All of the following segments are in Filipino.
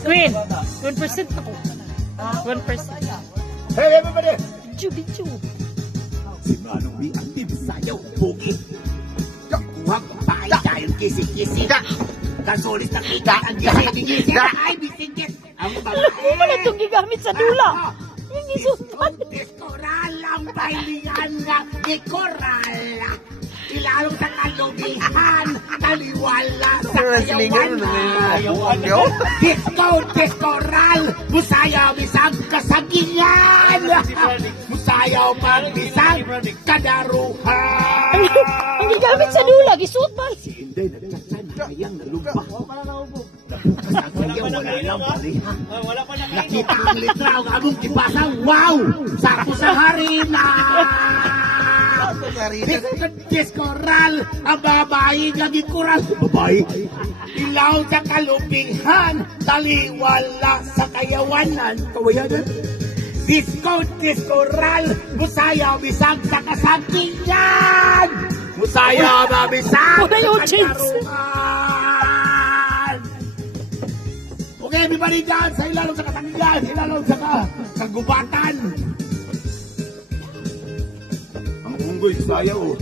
Queen, 1% ako. 1%. Hey, everybody! Bichu. Si Manong B ang team sayaw, Pogi. Kuwag, paay tayo, kisi-kisi. Kasolis na kita ang kisi-kisi. Ay, bisigit. Ang babae. Wala itong gigamit sa dula. Yung isutan. Dekoral ang bailihan nga. Dekoral. Ilalong sa kalubihan. Taliwala sa kayawan. Dekoral. Musayaw isang kasagingan. Musayaw magbisang kadaruhan. Ang gigamit sa dula, gisutan. Si Inday nagchatsan na kayang nalumpa. Kasagayang wala lang balihan. Nakita ang litraw among kibasa. Wow! Sako sa harina! Diskoral! Ang babae naging kural. Babae? Ilaw sa kalupingan. Taliwala sa kayawanan. Kawayanan? Diskoral! Musayaw bisag sa kasagingan! Musayaw mabisag sa kayaruhan! Okay, everybody dyan! Sa ilalong sa kasagingan! Sa ilalong sa kagubatan! Ang unggoy sayaw.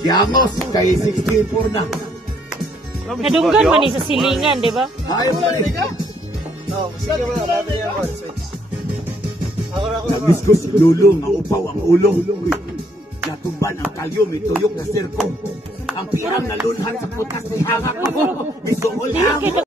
Yamos kay 64 na. Nadunggan man ni sa silingan, di ba? Ayaw ba rin ka? No, sige mo na natin yan. Nagdiskos lulo, maupaw ang ulo. Natumban ang kalyo, may tuyok na sirko. Ang pirang nalunhan sa putas ni hangak ko. Isuol lang.